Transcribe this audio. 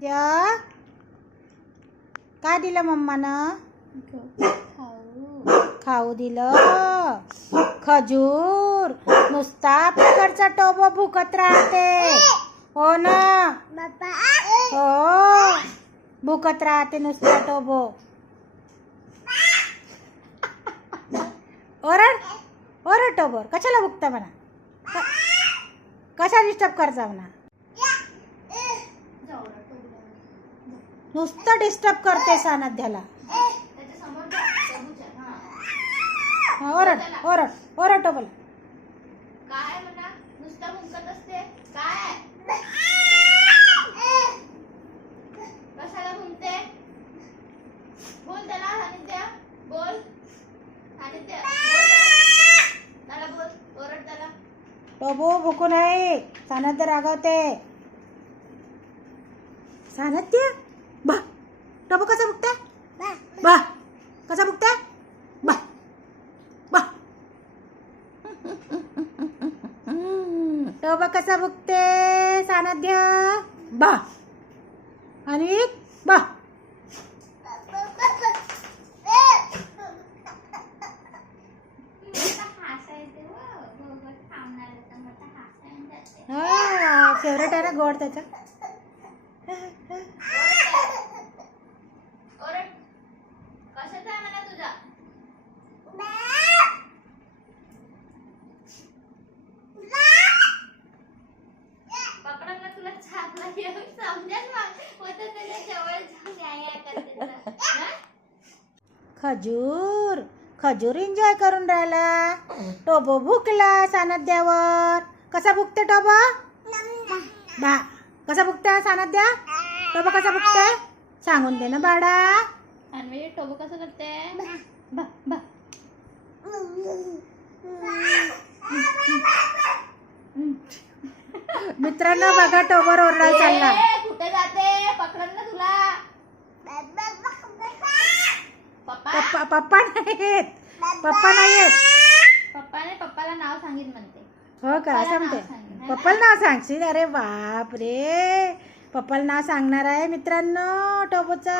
द्या काय दिलं मम्मानं? खाऊ दिलं खजूर. नुसता आपल्याकडचा टोबो भुकत राहते. हो ना हो भुकत राहते नुसता टोबो. ओरड ओरड टोबोर कशाला भुकता म्हणा. कशा डिस्टर्ब करता म्हणा. नुसतं डिस्टर्ब करते सानध्याला. ओरड ओरड ओरड टोबोला. काय म्हणा नुसतं भुंकत असते काय. कशाला भुंकते बोल त्याला. सानिध्या बोल. सानिध्या त्याला बोल. ओरड त्याला. टोबो भुकू नाही. सानध्य रागवते. सानध्य बा टोबो कसा भुकते. बा कसा भुकते. बा बा टोबो कसा भुकते. सानध्य बा आणि बा. हा फेवरेट आहे ना गोड त्याचा. ओरड कशाचा आहे म्हणा तुझा. पकडा ना तुला छापला येऊन समजेल मग होतं त्याच्या जवळ जाऊन या करते. खजूर खजूर एन्जॉय करून राहिला. टोबो भुकला सानध्यावर. कसा भुकते टोबो. बा कसा भुकते सानध्या. टोबो कसा भुकते सांगून दे ना बाळा. आणि टोबो कसं करते. बा बा मित्रांनो बघा टोबोर ओरडायला चालला. कुठे जाते पकडन ना तुला. पप्पा पप्पा नाही येत. पप्पा नाही येत. पप्पाने पप्पाला नाव सांगित म्हणते. हो का सांगते. पप्पाला नाव सांगशील. अरे बाप रे पप्पाला नाव सांगणार आहे मित्रांनो टोबोचा.